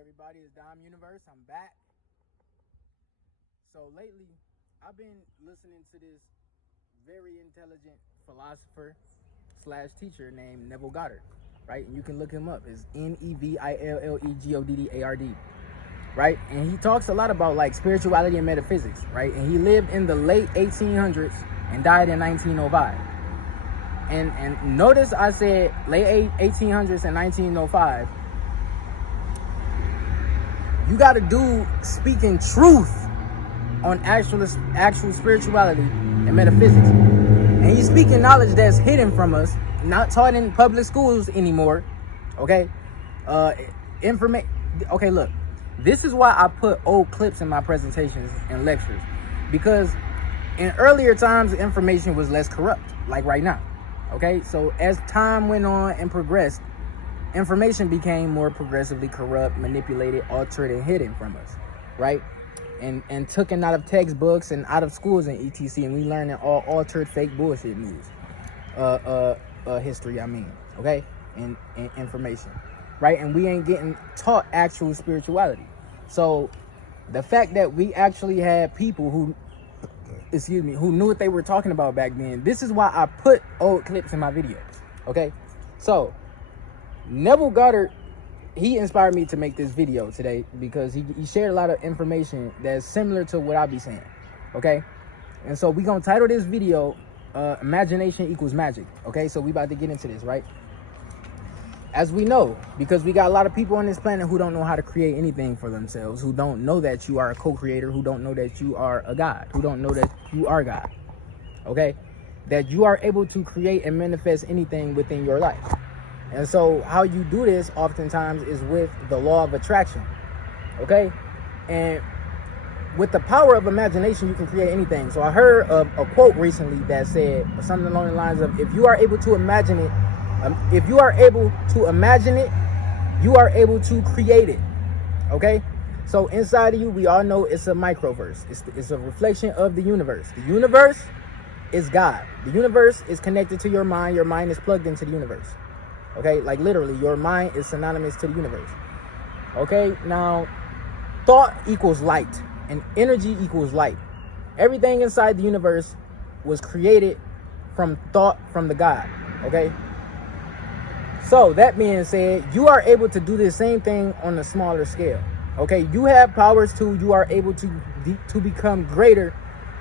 everybody? It's Dom Universe. I'm back. So lately, I've been listening to this very intelligent philosopher slash teacher named Neville Goddard, right? And you can look him up. It's Nevillegoddard, right? And he talks a lot about like spirituality and metaphysics, right? And he lived in the late 1800s and died in 1905. And notice I said late 1800s and 1905. You got to do speaking truth on actual spirituality and metaphysics. And he's speaking knowledge that's hidden from us, not taught in public schools anymore. Okay? Okay, look. This is why I put old clips in my presentations and lectures. Because in earlier times, information was less corrupt, like right now. Okay? So as time went on and progressed, information became more progressively corrupt, manipulated, altered, and hidden from us, right? And taken out of textbooks and out of schools and etc. And we learning all altered, fake bullshit news, history. I mean, okay, and information, right? And we ain't getting taught actual spirituality. So the fact that we actually had people who knew what they were talking about back then. This is why I put old clips in my videos. Okay, so Neville Goddard, he inspired me to make this video today because he shared a lot of information that's similar to what I'll be saying, okay? And so we're going to title this video, Imagination Equals Magic, okay? So we about to get into this, right? As we know, because we got a lot of people on this planet who don't know how to create anything for themselves, who don't know that you are a co-creator, who don't know that you are a God, who don't know that you are God, okay? That you are able to create and manifest anything within your life. And so how you do this oftentimes is with the law of attraction, okay? And with the power of imagination, you can create anything. So I heard a quote recently that said something along the lines of, if you are able to imagine it, you are able to create it, okay? So inside of you, we all know it's a microverse. It's a reflection of the universe. The universe is God. The universe is connected to your mind. Your mind is plugged into the universe. Okay, like literally, your mind is synonymous to the universe. Okay, now, thought equals light, and energy equals light. Everything inside the universe was created from thought from the God. Okay, so that being said, you are able to do the same thing on a smaller scale. Okay, you have powers too. You are able to become greater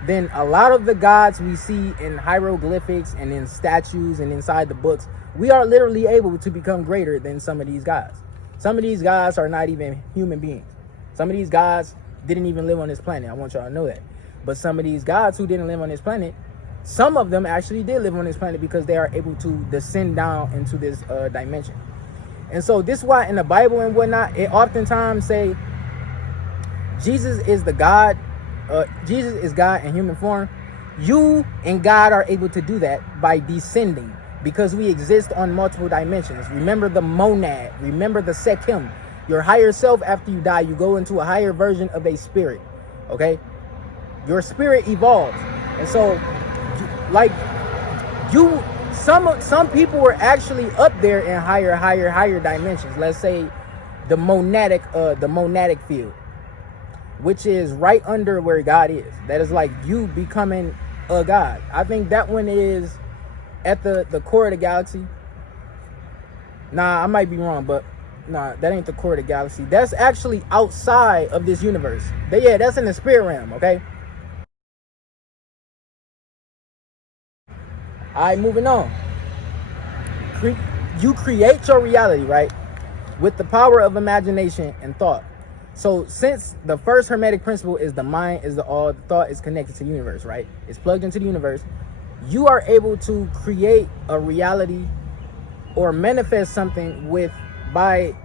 than a lot of the gods we see in hieroglyphics and in statues and inside the books. We are literally able to become greater than some of these gods. Some of these gods are not even human beings. Some of these gods didn't even live on this planet. I want y'all to know that. But some of these gods who didn't live on this planet, some of them actually did live on this planet because they are able to descend down into this dimension. And so this is why in the Bible and whatnot, it oftentimes say Jesus is the God. Jesus is God in human form. You and God are able to do that by descending, because we exist on multiple dimensions. Remember the monad. Remember the sekim. Your higher self, after you die, you go into a higher version of a spirit. Okay? Your spirit evolves. And so, like, some people were actually up there in higher dimensions. Let's say the monadic field, which is right under where God is. That is like you becoming a God. I think that one is at the core of the galaxy. Nah, I might be wrong, but nah, that ain't the core of the galaxy. That's actually outside of this universe. Yeah, that's in the spirit realm, okay? All right, moving on. You create your reality, right? With the power of imagination and thought. So since the first hermetic principle is the mind is the all, the thought is connected to the universe, right? It's plugged into the universe. You are able to create a reality or manifest something by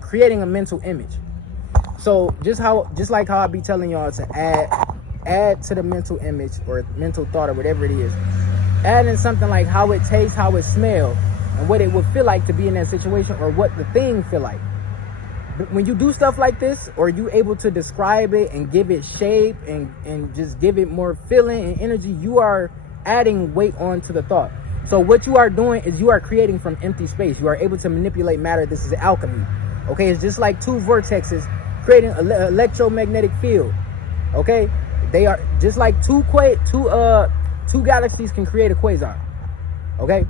creating a mental image. So just like how I be telling y'all to add to the mental image or mental thought or whatever it is, add in something like how it tastes, how it smells, and what it would feel like to be in that situation, or what the thing feel like. When you do stuff like this, or you able to describe it and give it shape and just give it more feeling and energy, you are adding weight onto the thought. So what you are doing is you are creating from empty space. You are able to manipulate matter. This is alchemy. Okay, it's just like two vortexes creating an electromagnetic field. Okay, they are just like two galaxies can create a quasar. Okay,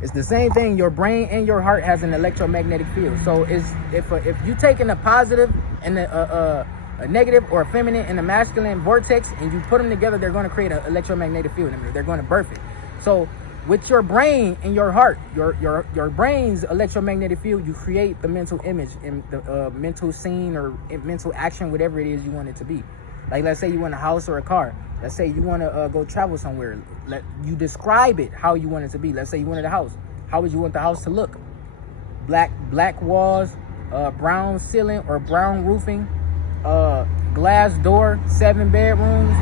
it's the same thing. Your brain and your heart has an electromagnetic field. So if you taking a positive and a negative, or a feminine and a masculine vortex, and you put them together, they're going to create an electromagnetic field. They're going to birth it. So with your brain and your heart, your brain's electromagnetic field, you create the mental image and the mental scene or mental action, whatever it is you want it to be. Like, let's say you want a house or a car. Let's say you want to go travel somewhere. You describe it how you want it to be. Let's say you wanted a house. How would you want the house to look? Black walls, brown ceiling or brown roofing, glass door, 7 bedrooms,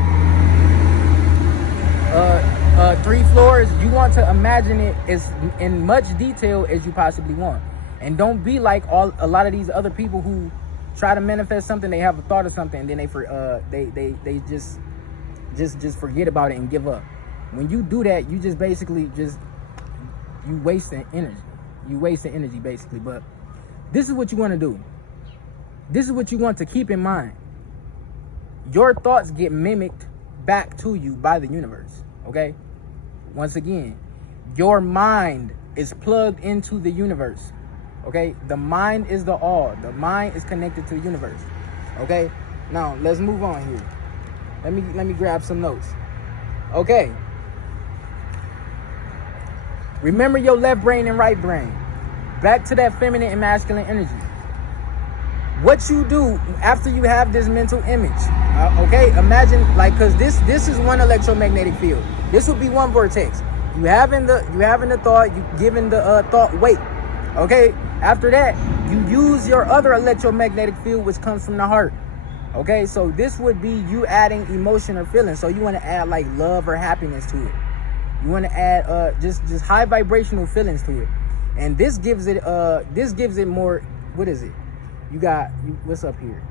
3 floors. You want to imagine it as in much detail as you possibly want. And don't be like a lot of these other people who try to manifest something. They have a thought of something, and then they just forget about it and give up. When you do that, you just basically you wasting energy. You wasting energy basically. But this is what you want to do. This is what you want to keep in mind. Your thoughts get mimicked back to you by the universe. Okay? Once again, your mind is plugged into the universe. Okay? The mind is the all. The mind is connected to the universe. Okay? Now, let's move on here. Let me grab some notes. Okay. Remember your left brain and right brain. Back to that feminine and masculine energy. What you do after you have this mental image, okay? Imagine, like, because this is one electromagnetic field. This would be one vortex. You having the thought, you giving the thought weight, okay? After that, you use your other electromagnetic field, which comes from the heart, okay? So this would be you adding emotion or feeling. So you want to add like love or happiness to it. You want to add just high vibrational feelings to it, and this gives it more. What is it? What's up here?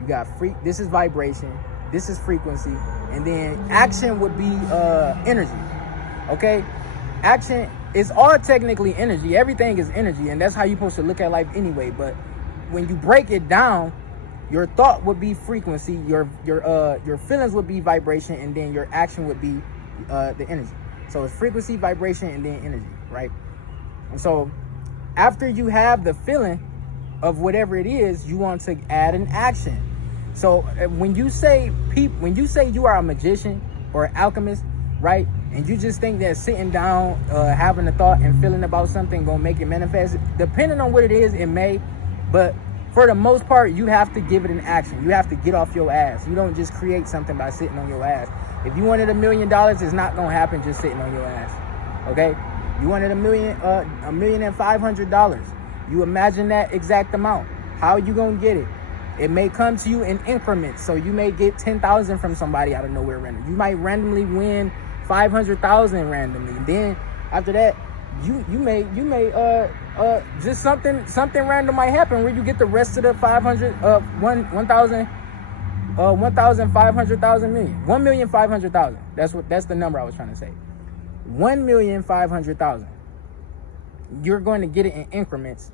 You got this is vibration, this is frequency, and then action would be energy. Okay, action is all technically energy. Everything is energy, and that's how you're supposed to look at life anyway. But when you break it down, your thought would be frequency, your feelings would be vibration, and then your action would be the energy. So it's frequency, vibration, and then energy, right? And so after you have the feeling of whatever it is, you want to add an action. So when you say you are a magician or an alchemist, right? And you just think that sitting down, having a thought and feeling about something gonna make it manifest, depending on what it is, it may, but for the most part, you have to give it an action. You have to get off your ass. You don't just create something by sitting on your ass. If you wanted $1 million, it's not gonna happen just sitting on your ass. Okay? You wanted $1,500,000. You imagine that exact amount. How you gonna get it? It may come to you in increments. So you may get 10,000 from somebody out of nowhere random. You might randomly win 500,000 randomly. Then after that, you may just something random might happen where you get the rest of the 1,500,000 million. 1,500,000. That's the number I was trying to say. 1,500,000. You're going to get it in increments,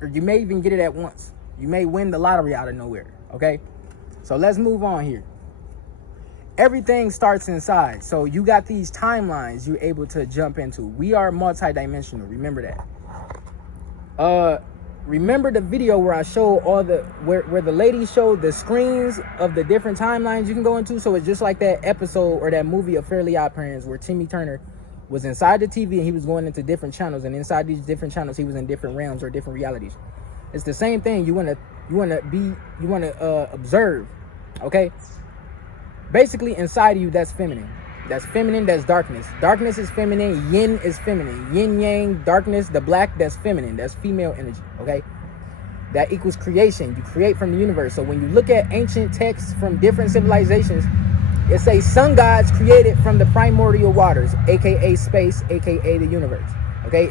or you may even get it at once. You may win the lottery out of nowhere. Okay, so let's move on here. Everything starts inside. So you got these timelines you're able to jump into. We are multidimensional. Remember that. Remember the video where I showed where the lady showed the screens of the different timelines you can go into. So it's just like that episode or that movie of Fairly Odd Parents where Timmy Turner was inside the TV and he was going into different channels, and inside these different channels he was in different realms or different realities. It's the same thing. You want to observe. Okay. Basically, inside of you, that's feminine. That's feminine, that's darkness. Darkness is feminine, yin is feminine. Yin, yang, darkness, the black, that's feminine. That's female energy, okay? That equals creation. You create from the universe. So when you look at ancient texts from different civilizations, it says sun gods created from the primordial waters, aka space, aka the universe, okay?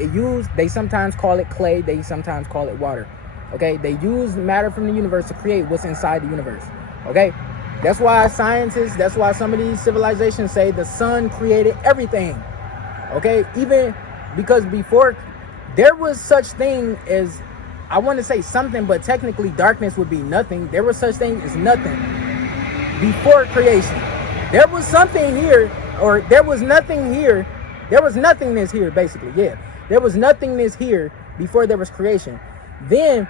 They sometimes call it clay, they sometimes call it water, okay? They use matter from the universe to create what's inside the universe, okay? That's why scientists, that's why some of these civilizations say the sun created everything. Okay, even because before there was such thing as I want to say something, but technically darkness would be nothing. There was such thing as nothing before creation. There was something here, or there was nothing here. There was nothingness here, basically. Yeah, there was nothingness here before there was creation. Then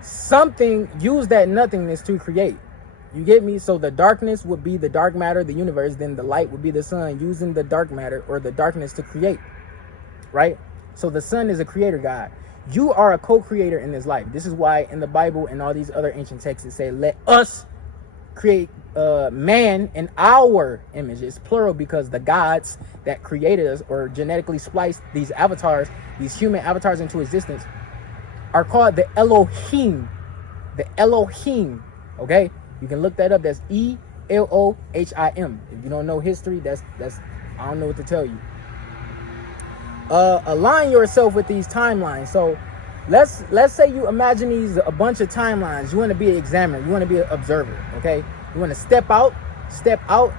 something used that nothingness to create. You get me? So the darkness would be the dark matter, the universe. Then the light would be the sun, using the dark matter or the darkness to create. Right? So the sun is a creator God. You are a co-creator in this life. This is why in the Bible and all these other ancient texts it say, let us create man in our image. It's plural because the gods that created us or genetically spliced these avatars, these human avatars into existence, are called the Elohim. The Elohim. Okay? You can look that up. That's Elohim. If you don't know history, that's I don't know what to tell you. Align yourself with these timelines. So let's say you imagine these a bunch of timelines. You want to be an examiner, you want to be an observer. Okay, you want to step out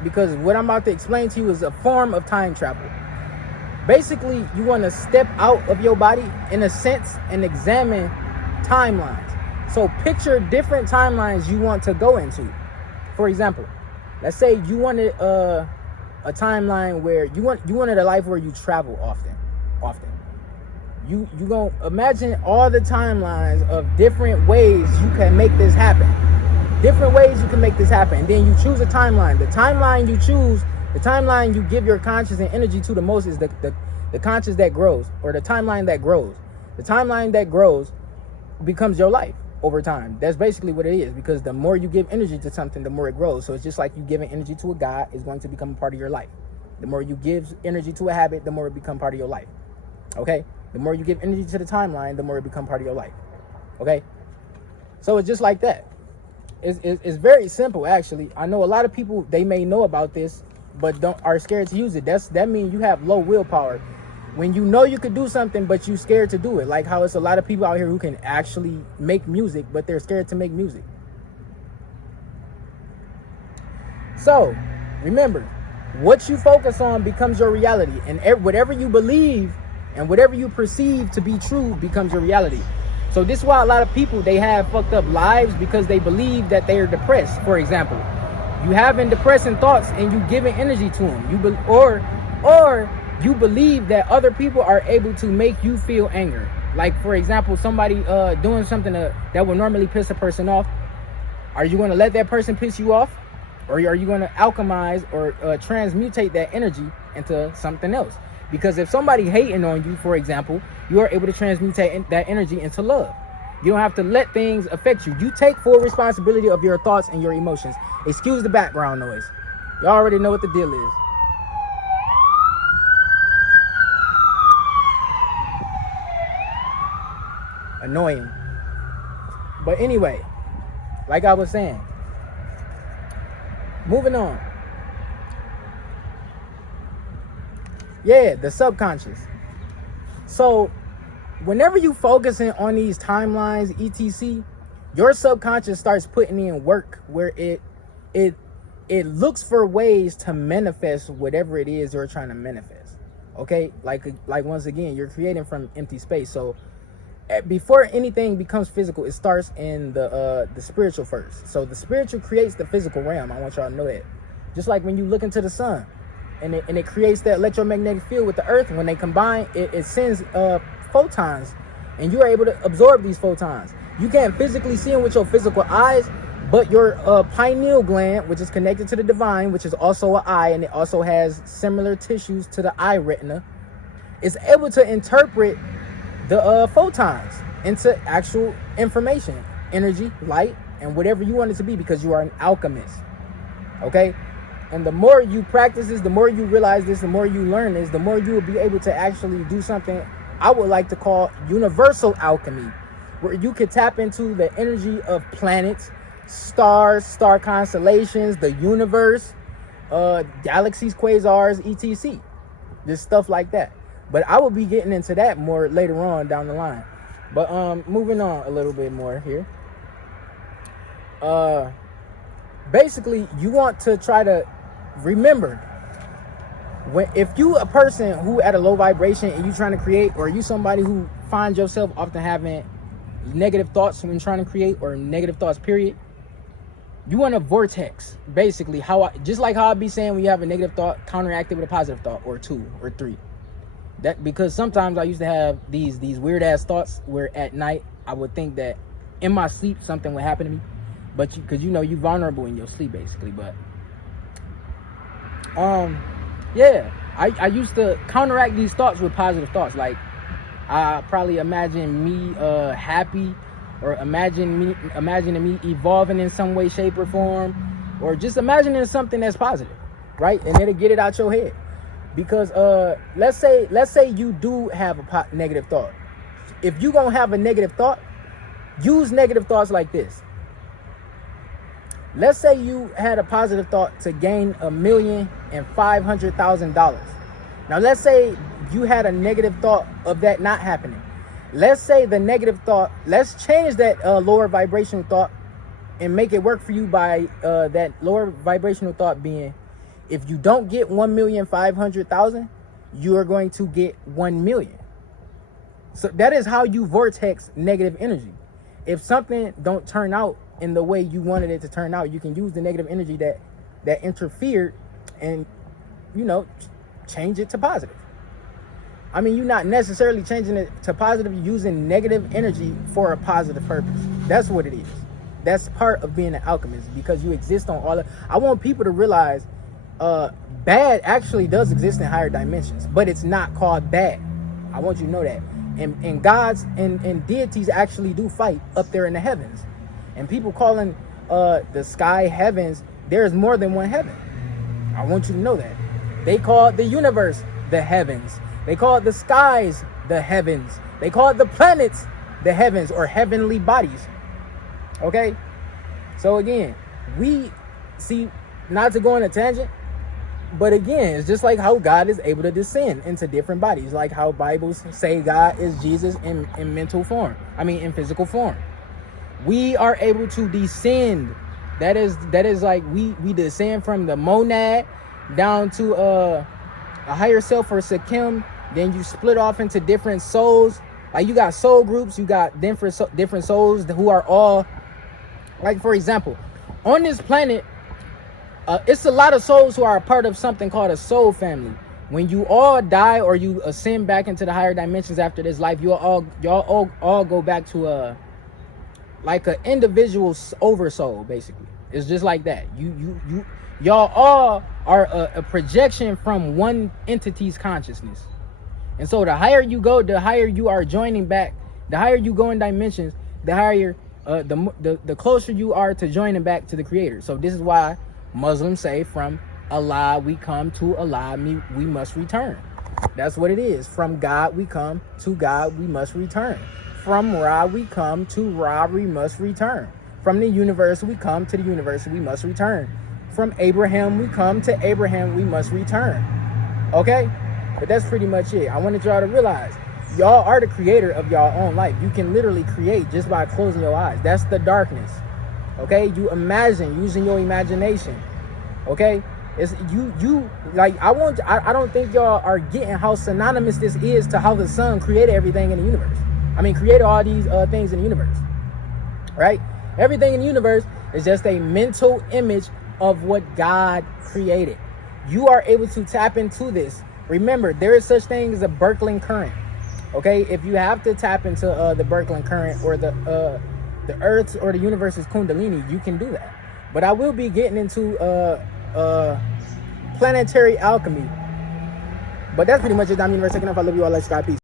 because what I'm about to explain to you is a form of time travel. Basically, you want to step out of your body in a sense and examine timelines. So picture different timelines you want to go into. For example, let's say you wanted a timeline where you wanted a life where you travel often. You gonna imagine all the timelines of different ways you can make this happen. Different ways you can make this happen. And then you choose a timeline. The timeline you choose, the timeline you give your conscious and energy to the most is the conscious that grows, or the timeline that grows. The timeline that grows becomes your life over time. That's basically what it is, because the more you give energy to something, the more it grows. So it's just like you giving energy to a God is going to become a part of your life. The more you give energy to a habit, the more it becomes part of your life. Okay? The more you give energy to the timeline, the more it becomes part of your life. Okay? So it's just like that. It's very simple, actually. I know a lot of people, they may know about this, but are scared to use it. That means you have low willpower. When you know you could do something, but you're scared to do it. Like how it's a lot of people out here who can actually make music, but they're scared to make music. So, remember, what you focus on becomes your reality. And whatever you believe and whatever you perceive to be true becomes your reality. So this is why a lot of people, they have fucked up lives because they believe that they are depressed. For example, you having depressing thoughts and you giving energy to them. Or you believe that other people are able to make you feel anger. Like, for example, somebody doing something that would normally piss a person off. Are you going to let that person piss you off? Or are you going to alchemize or transmutate that energy into something else? Because if somebody hating on you, for example, you are able to transmutate that energy into love. You don't have to let things affect you. You take full responsibility of your thoughts and your emotions. Excuse the background noise. You already know what the deal is. Annoying. But anyway, like I was saying, moving on. Yeah, the subconscious. So whenever you focusing on these timelines, etc., your subconscious starts putting in work where it looks for ways to manifest whatever it is you're trying to manifest. Okay, like once again, you're creating from empty space. So before anything becomes physical, it starts in the spiritual first. So the spiritual creates the physical realm. I want y'all to know that. Just like when you look into the sun, and it creates that electromagnetic field with the earth. When they combine, it sends photons, and you are able to absorb these photons. You can't physically see them with your physical eyes, but your pineal gland, which is connected to the divine, which is also an eye, and it also has similar tissues to the eye retina, is able to interpret the photons into actual information, energy, light, and whatever you want it to be, because you are an alchemist. Okay? And the more you practice this, the more you realize this, the more you learn this, the more you will be able to actually do something I would like to call universal alchemy, where you could tap into the energy of planets, stars, star constellations, the universe, galaxies, quasars, etc. Just stuff like that. But I will be getting into that more later on down the line. But moving on a little bit more here. Basically, you want to try to remember, if you a person who at a low vibration and you trying to create, or you somebody who finds yourself often having negative thoughts when trying to create, or negative thoughts, period, you want a vortex. Basically, just like how I be saying, when you have a negative thought, counteract it with a positive thought, or 2 or 3. That, because sometimes I used to have these weird ass thoughts where at night I would think that in my sleep something would happen to me, but because you're vulnerable in your sleep, basically. But yeah, I used to counteract these thoughts with positive thoughts. Like, I probably imagine me happy, or imagining me evolving in some way, shape, or form, or just imagining something that's positive, right? And it'll get it out your head. Because let's say you do have a negative thought. If you gonna have a negative thought, use negative thoughts like this. Let's say you had a positive thought to gain $1,500,000. Now let's say you had a negative thought of that not happening. Let's say the negative thought, let's change that lower vibrational thought and make it work for you by that lower vibrational thought being, if you don't get 1,500,000, you are going to get 1 million. So that is how you vortex negative energy. If something don't turn out in the way you wanted it to turn out, you can use the negative energy that interfered and, change it to positive. I mean, you're not necessarily changing it to positive, you're using negative energy for a positive purpose. That's what it is. That's part of being an alchemist, because you exist on all of. I want people to realize bad actually does exist in higher dimensions, but it's not called bad. I want you to know that. And gods and deities actually do fight up there in the heavens. And people calling the sky heavens, there's more than one heaven. I want you to know that. They call the universe the heavens. They call it the skies the heavens. They call it the planets the heavens, or heavenly bodies. Okay? So again, we see, not to go on a tangent, but again, it's just like how God is able to descend into different bodies, like how Bibles say God is Jesus in mental form. In physical form. We are able to descend. That is like we descend from the monad down to a higher self, or Sakim. Then you split off into different souls. Like, you got soul groups, you got different souls who are all, like, for example, on this planet, it's a lot of souls who are a part of something called a soul family. When you all die, or you ascend back into the higher dimensions after this life, y'all all go back to like an individual oversoul. Basically, it's just like that. Y'all all are a projection from one entity's consciousness. And so the higher you go, the higher you are joining back. The higher you go in dimensions, the higher the closer you are to joining back to the Creator. So this is why Muslims say, from Allah we come, to Allah we must return. That's what it is. From God we come, to God we must return. From Ra we come, to Ra we must return. From the universe we come, to the universe we must return. From Abraham we come, to Abraham we must return. Okay? But that's pretty much it. I wanted y'all to realize, y'all are the creator of y'all own life. You can literally create just by closing your eyes. That's the darkness. Okay? You imagine, using your imagination. Okay? It's you like, I don't think y'all are getting how synonymous this is to how the sun created everything in the universe. Created all these things in the universe. Right? Everything in the universe is just a mental image of what God created. You are able to tap into this. Remember, there is such thing as a Birkeland current. Okay? If you have to tap into the Birkeland current, or the Earth's or the universe's Kundalini, you can do that. But I will be getting into planetary alchemy. But that's pretty much it. I'm Universe taking off. I love you all. Let's go. Peace.